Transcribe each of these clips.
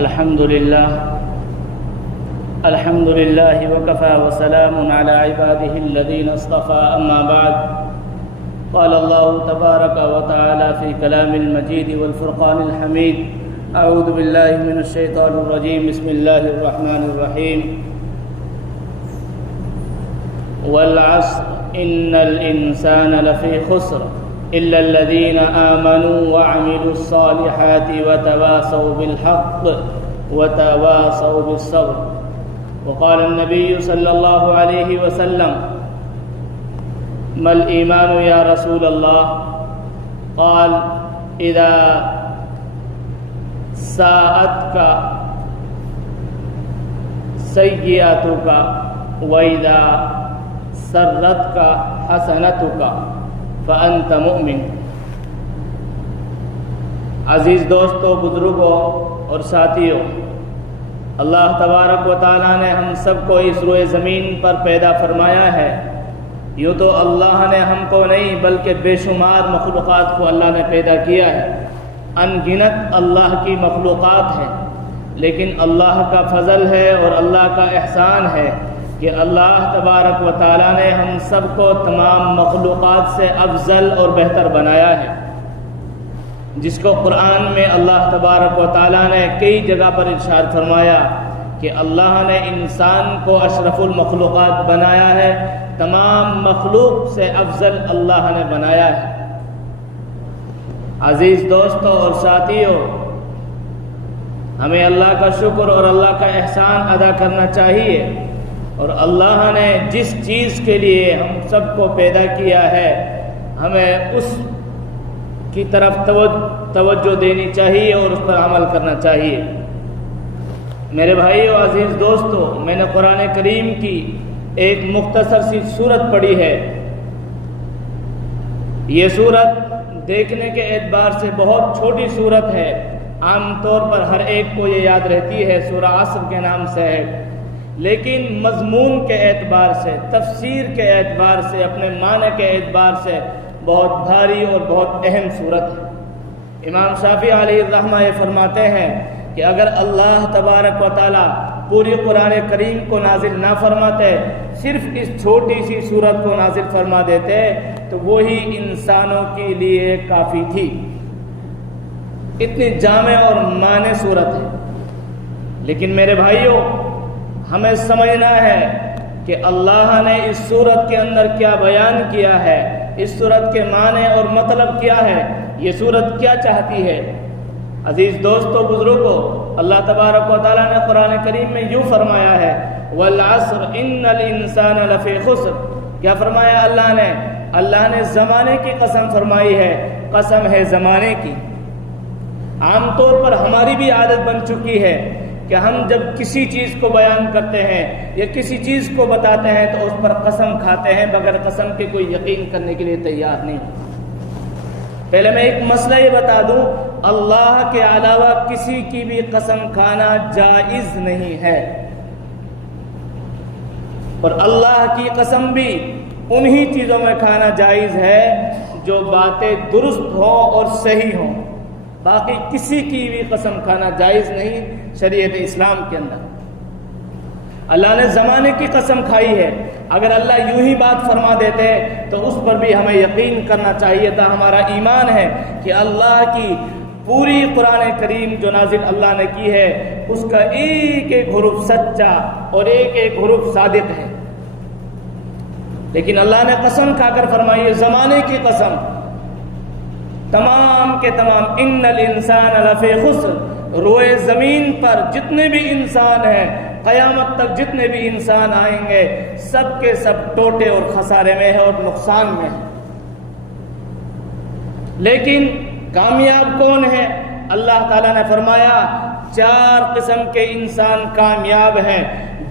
الحمد لله وكفى وسلام على عباده الذين اصطفى أما بعد. قال الله تبارك وتعالى في كلام المجيد والفرقان الحميد: أعوذ بالله من الشيطان الرجيم. بسم الله الرحمن الرحيم. والعصر إن الإنسان لفي خسر إلا الذين آمنوا وعملوا الصالحات وتواصوا بالحق وتواصوا بالصبر. وقال النبي صلى الله عليه وسلم: ما الإيمان يا رسول الله؟ قال: إذا ساءتك سيئتك وإذا سرتك حسنتك فأنت مؤمن. عزیز دوستوں، بزرگوں اور ساتھیوں، اللہ تبارک و تعالیٰ نے ہم سب کو اس روئے زمین پر پیدا فرمایا ہے. یوں تو اللہ نے ہم کو نہیں بلکہ بے شمار مخلوقات کو اللہ نے پیدا کیا ہے. ان گنت اللہ کی مخلوقات ہیں، لیکن اللہ کا فضل ہے اور اللہ کا احسان ہے کہ اللہ تبارک و تعالیٰ نے ہم سب کو تمام مخلوقات سے افضل اور بہتر بنایا ہے، جس کو قرآن میں اللہ تبارک و تعالیٰ نے کئی جگہ پر ارشاد فرمایا کہ اللہ نے انسان کو اشرف المخلوقات بنایا ہے، تمام مخلوق سے افضل اللہ نے بنایا ہے. عزیز دوستوں اور ساتھیوں، ہمیں اللہ کا شکر اور اللہ کا احسان ادا کرنا چاہیے، اور اللہ نے جس چیز کے لیے ہم سب کو پیدا کیا ہے ہمیں اس کی طرف توجہ دینی چاہیے اور اس پر عمل کرنا چاہیے. میرے بھائیو، عزیز دوستو، میں نے قرآن کریم کی ایک مختصر سی سورت پڑھی ہے. یہ سورت دیکھنے کے اعتبار سے بہت چھوٹی سورت ہے. عام طور پر ہر ایک کو یہ یاد رہتی ہے، سورہ عصر کے نام سے ہے، لیکن مضمون کے اعتبار سے، تفسیر کے اعتبار سے، اپنے معنی کے اعتبار سے بہت بھاری اور بہت اہم صورت ہے. امام شافعی علیہ الرحمہ یہ فرماتے ہیں کہ اگر اللہ تبارک و تعالی پوری قرآن کریم کو نازل نہ فرماتے، صرف اس چھوٹی سی صورت کو نازل فرما دیتے تو وہی انسانوں کے لیے کافی تھی. اتنی جامع اور معنی صورت ہے. لیکن میرے بھائیوں، ہمیں سمجھنا ہے کہ اللہ نے اس صورت کے اندر کیا بیان کیا ہے، اس صورت کے معنی اور مطلب کیا ہے، یہ صورت کیا چاہتی ہے. عزیز دوستو، بزرگوں، اللہ تبارک و تعالیٰ نے قرآن کریم میں یوں فرمایا ہے: والعصر ان الانسان لفی خسر. کیا فرمایا اللہ نے زمانے کی قسم فرمائی ہے. قسم ہے زمانے کی. عام طور پر ہماری بھی عادت بن چکی ہے کہ ہم جب کسی چیز کو بیان کرتے ہیں یا کسی چیز کو بتاتے ہیں تو اس پر قسم کھاتے ہیں، بغیر قسم کے کوئی یقین کرنے کے لیے تیار نہیں. پہلے میں ایک مسئلہ یہ بتا دوں، اللہ کے علاوہ کسی کی بھی قسم کھانا جائز نہیں ہے، اور اللہ کی قسم بھی انہی چیزوں میں کھانا جائز ہے جو باتیں درست ہوں اور صحیح ہوں. باقی کسی کی بھی قسم کھانا جائز نہیں شریعت اسلام کے اندر. اللہ نے زمانے کی قسم کھائی ہے. اگر اللہ یوں ہی بات فرما دیتے تو اس پر بھی ہمیں یقین کرنا چاہیے تھا. ہمارا ایمان ہے کہ اللہ کی پوری قرآن کریم جو نازل اللہ نے کی ہے اس کا ایک ایک حرف سچا اور ایک ایک حرف صادق ہے. لیکن اللہ نے قسم کھا کر فرمائی ہے، زمانے کی قسم، تمام کے تمام، ان الانسان لفی خسر. روئے زمین پر جتنے بھی انسان ہیں، قیامت تک جتنے بھی انسان آئیں گے، سب کے سب ٹوٹے اور خسارے میں ہیں اور نقصان میں ہیں. لیکن کامیاب کون ہے؟ اللہ تعالیٰ نے فرمایا 4 قسم کے انسان کامیاب ہیں،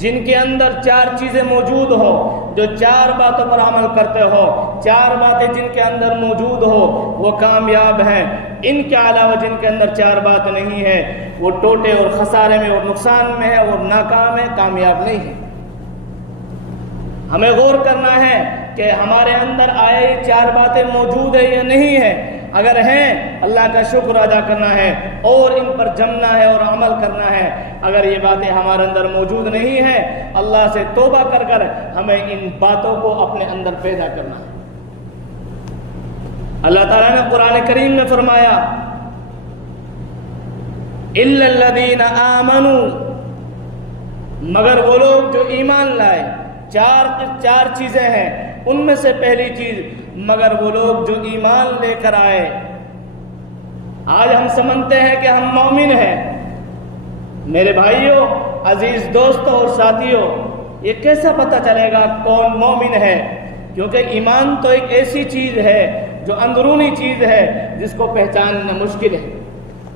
جن کے اندر 4 چیزیں موجود ہو، جو 4 باتوں پر عمل کرتے ہو، 4 باتیں جن کے اندر موجود ہو وہ کامیاب ہیں. ان کے علاوہ جن کے اندر 4 بات نہیں ہے وہ ٹوٹے اور خسارے میں اور نقصان میں ہے اور ناکام ہے، کامیاب نہیں ہے. ہمیں غور کرنا ہے کہ ہمارے اندر آیا یہ 4 باتیں موجود ہے یا نہیں ہے. اگر ہیں اللہ کا شکر ادا کرنا ہے اور ان پر جمنا ہے اور عمل کرنا ہے. اگر یہ باتیں ہمارے اندر موجود نہیں ہیں, اللہ سے توبہ کر کر ہمیں ان باتوں کو اپنے اندر پیدا کرنا ہے. اللہ تعالیٰ نے قرآن کریم میں فرمایا اِلَّا الَّذِينَ آمَنُوا, مگر وہ لوگ جو ایمان لائے. چار چیزیں ہیں, ان میں سے پہلی چیز مگر وہ لوگ جو ایمان لے کر آئے. آج ہم سمجھتے ہیں کہ ہم مومن ہیں. میرے بھائیوں, عزیز دوستوں اور ساتھیوں, یہ کیسا پتہ چلے گا کون مومن ہے؟ کیونکہ ایمان تو ایک ایسی چیز ہے جو اندرونی چیز ہے جس کو پہچاننا مشکل ہے.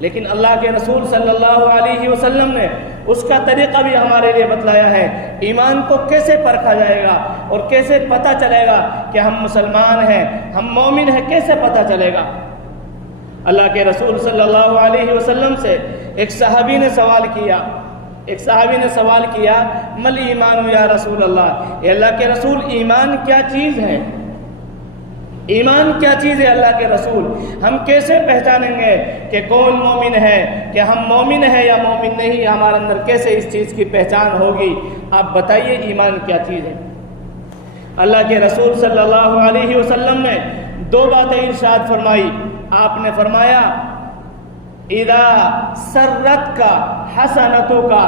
لیکن اللہ کے رسول صلی اللہ علیہ وسلم نے اس کا طریقہ بھی ہمارے لیے بتلایا ہے. ایمان کو کیسے پرکھا جائے گا اور کیسے پتہ چلے گا کہ ہم مسلمان ہیں, ہم مومن ہیں, کیسے پتہ چلے گا؟ اللہ کے رسول صلی اللہ علیہ وسلم سے ایک صحابی نے سوال کیا مل ایمان یا رسول اللہ, اے اللہ کے رسول ایمان کیا چیز ہے؟ ایمان کیا چیز ہے اللہ کے رسول؟ ہم کیسے پہچانیں گے کہ کون مومن ہے, کہ ہم مومن ہیں یا مومن نہیں؟ ہمارے اندر کیسے اس چیز کی پہچان ہوگی؟ آپ بتائیے ایمان کیا چیز ہے؟ اللہ کے رسول صلی اللہ علیہ وسلم نے 2 باتیں ارشاد فرمائی. آپ نے فرمایا اذا سرت کا حسنتوں کا,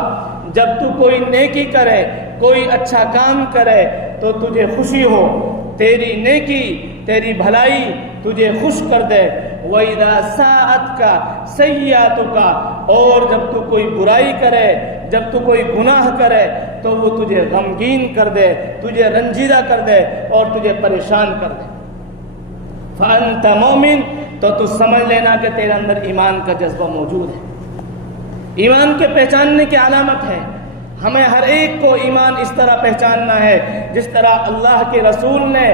جب تو کوئی نیکی کرے, کوئی اچھا کام کرے تو تجھے خوشی ہو, تیری نیکی تیری بھلائی تجھے خوش کر دے. وَإِذَا سَاءَتْ کا سَيِّئَاتُ کا, اور جب تو کوئی برائی کرے, جب تو کوئی گناہ کرے تو وہ تجھے غمگین کر دے, تجھے رنجیدہ کر دے اور تجھے پریشان کر دے. فَأَنْتَ مُؤْمِنٌ, تو سمجھ لینا کہ تیرے اندر ایمان کا جذبہ موجود ہے. ایمان کے پہچاننے کی علامت ہے. ہمیں ہر ایک کو ایمان اس طرح پہچاننا ہے جس طرح اللہ کے رسول نے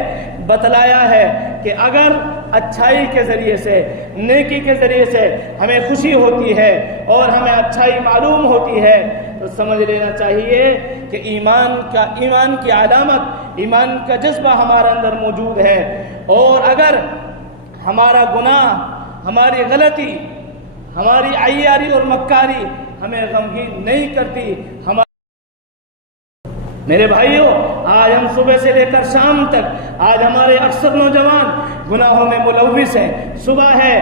بتلایا ہے کہ اگر اچھائی کے ذریعے سے, نیکی کے ذریعے سے ہمیں خوشی ہوتی ہے اور ہمیں اچھائی معلوم ہوتی ہے تو سمجھ لینا چاہیے کہ ایمان کی علامت, ایمان کا جذبہ ہمارے اندر موجود ہے. اور اگر ہمارا گناہ, ہماری غلطی, ہماری عیاری اور مکاری ہمیں غمگین نہیں کرتی, میرے بھائیوں, آج ہم صبح سے لے کر شام تک, آج ہمارے اکثر نوجوان گناہوں میں ملوث ہیں. صبح ہے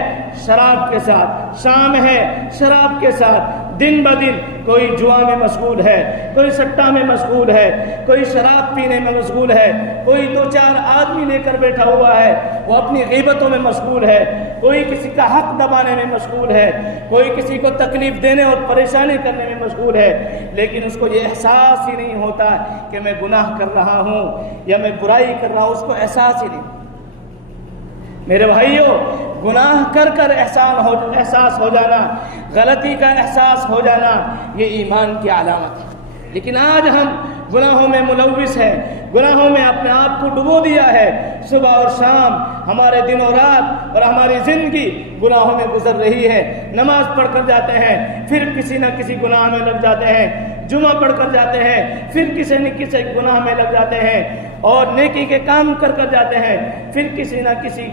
شراب کے ساتھ, شام ہے شراب کے ساتھ, دن بدن کوئی جوا میں مشغول ہے, کوئی سٹا میں مشغول ہے, کوئی شراب پینے میں مشغول ہے, کوئی 2-4 آدمی لے کر بیٹھا ہوا ہے, وہ اپنی غیبتوں میں مشغول ہے, کوئی کسی کا حق دبانے میں مشغول ہے, کوئی کسی کو تکلیف دینے اور پریشانی کرنے میں مشغول ہے. لیکن اس کو یہ احساس ہی نہیں ہوتا کہ میں گناہ کر رہا ہوں یا میں برائی کر رہا ہوں, اس کو احساس ہی نہیں. میرے بھائیوں, گناہ کر کر احساس ہو جانا, غلطی کا احساس ہو جانا, یہ ایمان کی علامت ہے. لیکن آج ہم گناہوں میں ملوث ہیں, گناہوں میں اپنے آپ کو ڈبو دیا ہے. صبح اور شام ہمارے دن و رات اور ہماری زندگی گناہوں میں گزر رہی ہے. نماز پڑھ کر جاتے ہیں, پھر کسی نہ کسی گناہ میں لگ جاتے ہیں, جمعہ پڑھ کر جاتے ہیں, پھر کسی نہ کسی گناہ میں لگ جاتے ہیں, اور نیکی کے کام کر جاتے ہیں, پھر کسی نہ کسی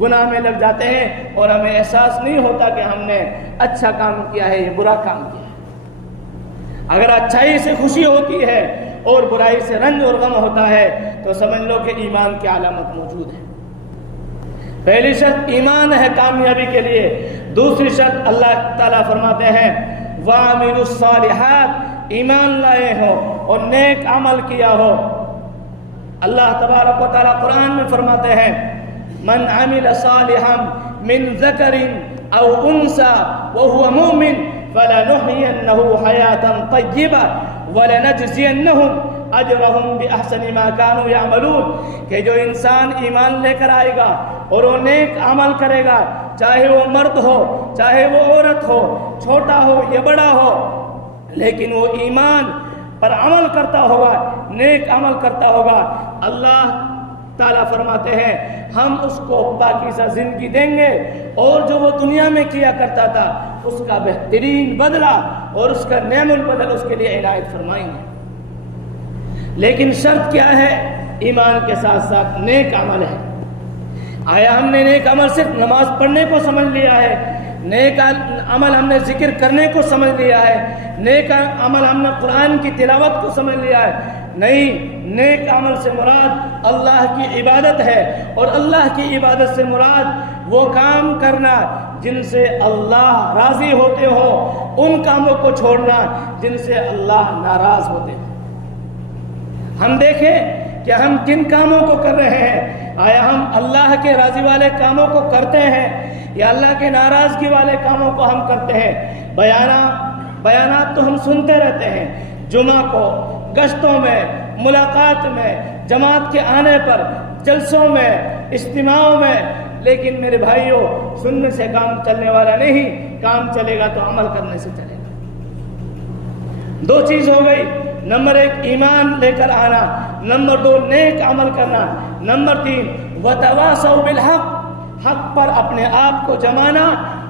گناہ میں لگ جاتے ہیں, اور ہمیں احساس نہیں ہوتا کہ ہم نے اچھا کام کیا ہے یا برا کام کیا ہے. اگر اچھائی سے خوشی ہوتی ہے اور برائی سے رنج اور غم ہوتا ہے تو سمجھ لو کہ ایمان کی علامت موجود ہے. پہلی شرط ایمان ہے کامیابی کے لیے. دوسری شرط اللہ تعالیٰ فرماتے ہیں وَعَمِلُوا الصَّالِحَاتِ, ایمان لائے ہو اور نیک عمل کیا ہو. اللہ تبارک و تعالیٰ قرآن میں فرماتے ہیں من عمل صالحا من ذکر او انثى وهو مؤمن فلنحيينه حياة طيبة ولنجزينهم اجرهم باحسن ما كانوا يعملون. کہ جو انسان ایمان لے کر آئے گا اور وہ نیک عمل کرے گا, چاہے وہ مرد ہو چاہے وہ عورت ہو, چھوٹا ہو یا بڑا ہو, لیکن وہ ایمان پر عمل کرتا ہوگا, نیک عمل کرتا ہوگا, اللہ تعالیٰ فرماتے ہیں ہم اس کو پاکیزہ زندگی دیں گے, اور جو وہ دنیا میں کیا کرتا تھا اس کا بہترین بدلہ اور اس کا نعم البدل اس کے لیے عنایت فرمائیں گے. لیکن شرط کیا ہے؟ ایمان کے ساتھ ساتھ نیک عمل ہے. آیا ہم نے نیک عمل صرف نماز پڑھنے کو سمجھ لیا ہے؟ نیک عمل ہم نے ذکر کرنے کو سمجھ لیا ہے؟ نیک عمل ہم نے قرآن کی تلاوت کو سمجھ لیا ہے؟ نہیں، نیک عمل سے مراد اللہ کی عبادت ہے، اور اللہ کی عبادت سے مراد وہ کام کرنا جن سے اللہ راضی ہوتے ہو، ان کاموں کو چھوڑنا جن سے اللہ ناراض ہوتے ہیں۔ ہم دیکھیں کہ ہم کن کاموں کو کر رہے ہیں۔ آیا ہم اللہ کے راضی والے کاموں کو کرتے ہیں یا اللہ کے ناراضگی والے کاموں کو ہم کرتے ہیں؟ بیانات تو ہم سنتے رہتے ہیں، جمعہ کو، گشتوں میں، ملاقات میں، جماعت کے آنے پر، جلسوں میں، اجتماعوں میں، لیکن میرے بھائیوں، سننے سے کام چلنے والا نہیں، کام چلے گا تو عمل کرنے سے چلے گا۔ دو چیز ہو گئی، نمبر 1 ایمان لے کر آنا، نمبر 2 نیک عمل کرنا، نمبر 3 وتواصوا بالحق، حق پر اپنے آپ کو جمانا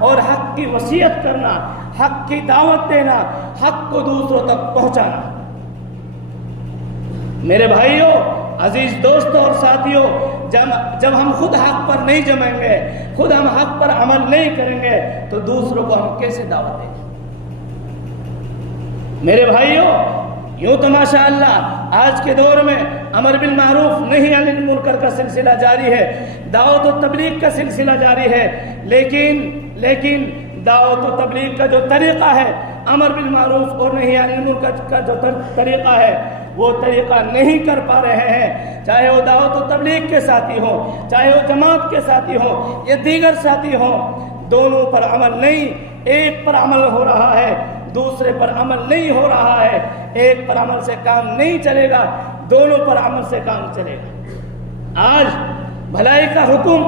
اور حق کی وصیت کرنا، حق کی دعوت دینا، حق کو دوسروں تک پہنچانا۔ میرے بھائیوں، عزیز دوستوں اور ساتھیوں، جب ہم خود حق پر نہیں جمیں گے، خود ہم حق پر عمل نہیں کریں گے تو دوسروں کو ہم کیسے دعوت دیں گے؟ میرے بھائیوں، یوں تو ماشاءاللہ آج کے دور میں امر بالمعروف نہی عن المنکر کا سلسلہ جاری ہے، دعوت و تبلیغ کا سلسلہ جاری ہے، لیکن دعوت و تبلیغ کا جو طریقہ ہے، امر بالمعروف اور نہی عن المنکر کا جو طریقہ ہے، وہ طریقہ نہیں کر پا رہے ہیں۔ چاہے وہ دعوت و تبلیغ کے ساتھی ہوں، چاہے وہ جماعت کے ساتھی ہوں یا دیگر ساتھی ہوں، دونوں پر عمل نہیں، ایک پر عمل ہو رہا ہے، دوسرے پر عمل نہیں ہو رہا ہے۔ ایک پر عمل سے کام نہیں چلے گا، دونوں پر عمل سے کام چلے گا۔ آج بھلائی کا حکم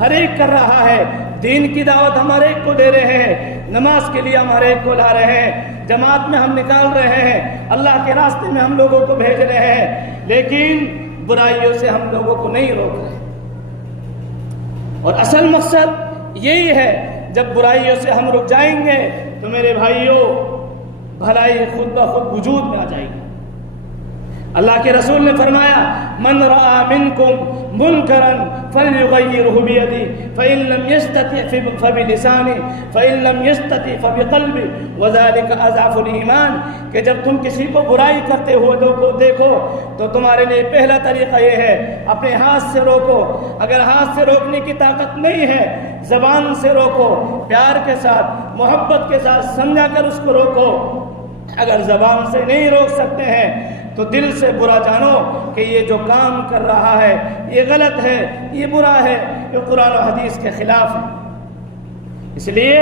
ہر ایک کر رہا ہے، دین کی دعوت ہم ہر ایک کو دے رہے ہیں، نماز کے لیے ہم ہر ایک کو لا رہے ہیں، جماعت میں ہم نکال رہے ہیں، اللہ کے راستے میں ہم لوگوں کو بھیج رہے ہیں، لیکن برائیوں سے ہم لوگوں کو نہیں روک رہے۔ اور اصل مقصد یہی ہے، جب برائیوں سے ہم رک جائیں گے تو میرے بھائیوں بھلائی خود بخود وجود میں آ جائے گی۔ اللہ کے رسول نے فرمایا، من رأى منکم منکرا فلیغیرہ بیدہ فإن لم یستطع فبلسانہ فإن لم یستطع فبقلبہ وذلک اضعف الایمان، کہ جب تم کسی کو برائی کرتے ہوئے دیکھو تو تمہارے لیے پہلا طریقہ یہ ہے، اپنے ہاتھ سے روکو۔ اگر ہاتھ سے روکنے کی طاقت نہیں ہے، زبان سے روکو، پیار کے ساتھ، محبت کے ساتھ سمجھا کر اس کو روکو۔ اگر زبان سے نہیں روک سکتے ہیں تو دل سے برا جانو کہ یہ جو کام کر رہا ہے یہ غلط ہے، یہ برا ہے، یہ قرآن و حدیث کے خلاف ہے۔ اس لیے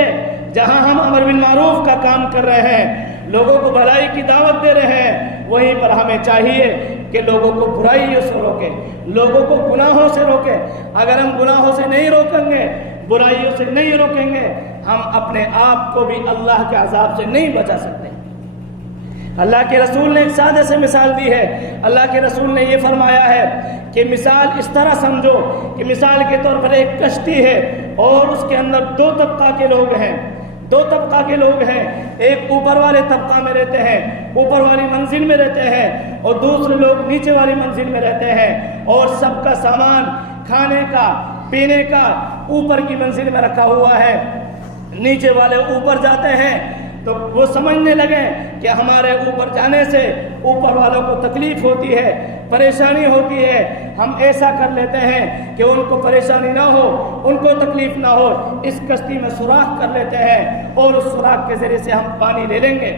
جہاں ہم امر بالمعروف کا کام کر رہے ہیں، لوگوں کو بھلائی کی دعوت دے رہے ہیں، وہیں پر ہمیں چاہیے کہ لوگوں کو برائیوں سے روکیں، لوگوں کو گناہوں سے روکیں۔ اگر ہم گناہوں سے نہیں روکیں گے، برائیوں سے نہیں روکیں گے، ہم اپنے آپ کو بھی اللہ کے عذاب سے نہیں بچا سکتے۔ اللہ کے رسول نے ایک سادہ سے مثال دی ہے۔ اللہ کے رسول نے یہ فرمایا ہے کہ مثال اس طرح سمجھو کہ مثال کے طور پر ایک کشتی ہے اور اس کے اندر دو طبقہ کے لوگ ہیں، ایک اوپر والے طبقہ میں رہتے ہیں، اوپر والی منزل میں رہتے ہیں، اور دوسرے لوگ نیچے والی منزل میں رہتے ہیں، اور سب کا سامان کھانے کا، پینے کا اوپر کی منزل میں رکھا ہوا ہے۔ نیچے والے اوپر جاتے ہیں تو وہ سمجھنے لگے کہ ہمارے اوپر جانے سے اوپر والوں کو تکلیف ہوتی ہے، پریشانی ہوتی ہے، ہم ایسا کر لیتے ہیں کہ ان کو پریشانی نہ ہو، ان کو تکلیف نہ ہو، اس کشتی میں سوراخ کر لیتے ہیں اور اس سوراخ کے ذریعے سے ہم پانی لے لیں گے۔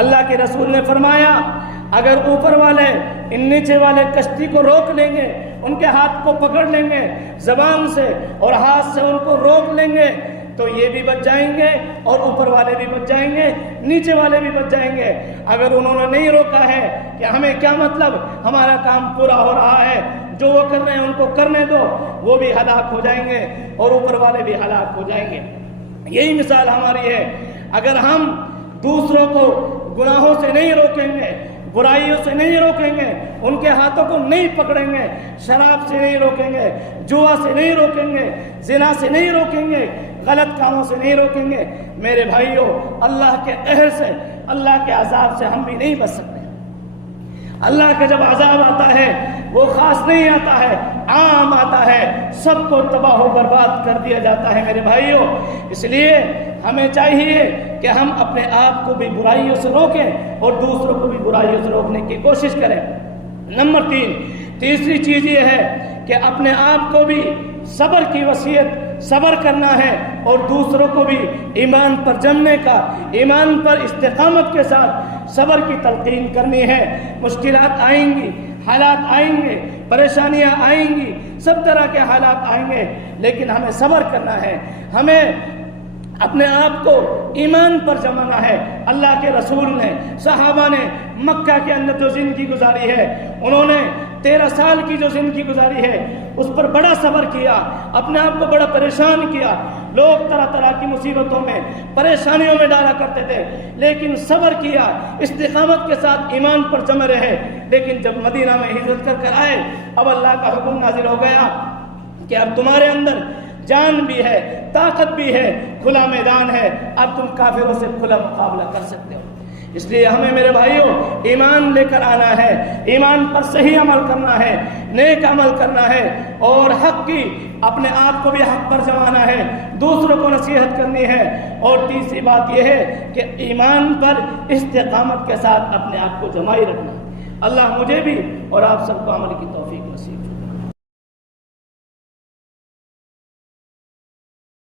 اللہ کے رسول نے فرمایا، اگر اوپر والے ان نیچے والے کشتی کو روک لیں گے، ان کے ہاتھ کو پکڑ لیں گے زبان سے اور ہاتھ سے ان کو روک لیں گے، تو یہ بھی بچ جائیں گے اور اوپر والے بھی بچ جائیں گے، نیچے والے بھی بچ جائیں گے۔ اگر انہوں نے نہیں روکا ہے کہ ہمیں کیا مطلب، ہمارا کام پورا ہو رہا ہے، جو وہ کر رہے ہیں ان کو کرنے دو، وہ بھی ہلاک ہو جائیں گے اور اوپر والے بھی ہلاک ہو جائیں گے۔ یہی مثال ہماری ہے۔ اگر ہم دوسروں کو گناہوں سے نہیں روکیں گے، برائیوں سے نہیں روکیں گے، ان کے ہاتھوں کو نہیں پکڑیں گے، شراب سے نہیں روکیں گے، جوا سے نہیں روکیں گے، زنا سے نہیں روکیں گے، غلط کاموں سے نہیں روکیں گے، میرے بھائیوں، اللہ کے قہر سے، اللہ کے عذاب سے ہم بھی نہیں بچ سکتے۔ اللہ کا جب عذاب آتا ہے وہ خاص نہیں آتا ہے، عام آتا ہے، سب کو تباہ و برباد کر دیا جاتا ہے میرے بھائیوں۔ اس لیے ہمیں چاہیے کہ ہم اپنے آپ کو بھی برائیوں سے روکیں اور دوسروں کو بھی برائیوں سے روکنے کی کوشش کریں۔ نمبر 3، تیسری چیز یہ ہے کہ اپنے آپ کو بھی صبر کی وصیت، صبر کرنا ہے اور دوسروں کو بھی ایمان پر جمنے کا، ایمان پر استقامت کے ساتھ صبر کی تلقین کرنی ہے۔ مشکلات آئیں گی، حالات آئیں گے، پریشانیاں آئیں گی، سب طرح کے حالات آئیں گے، لیکن ہمیں صبر کرنا ہے، ہمیں اپنے آپ کو ایمان پر جمانا ہے۔ اللہ کے رسول نے، صحابہ نے مکہ کے اندر جو زندگی گزاری ہے، انہوں نے 13 سال کی جو زندگی گزاری ہے اس پر بڑا صبر کیا، اپنے آپ کو بڑا پریشان کیا۔ لوگ طرح طرح کی مصیبتوں میں، پریشانیوں میں ڈالا کرتے تھے، لیکن صبر کیا، استقامت کے ساتھ ایمان پر جمے رہے۔ لیکن جب مدینہ میں ہجرت کر آئے، اب اللہ کا حکم نازل ہو گیا کہ اب تمہارے اندر جان بھی ہے، طاقت بھی ہے، کھلا میدان ہے، اب تم کافروں سے کھلا مقابلہ کر سکتے ہو۔ اس لیے ہمیں میرے بھائیوں ایمان لے کر آنا ہے، ایمان پر صحیح عمل کرنا ہے، نیک عمل کرنا ہے، اور حق کی، اپنے آپ کو بھی حق پر جمانا ہے، دوسروں کو نصیحت کرنی ہے۔ اور تیسری بات یہ ہے کہ ایمان پر استقامت کے ساتھ اپنے آپ کو جمائی رکھنا ہے۔ اللہ مجھے بھی اور آپ سب کو عمل کی توفیق نصیب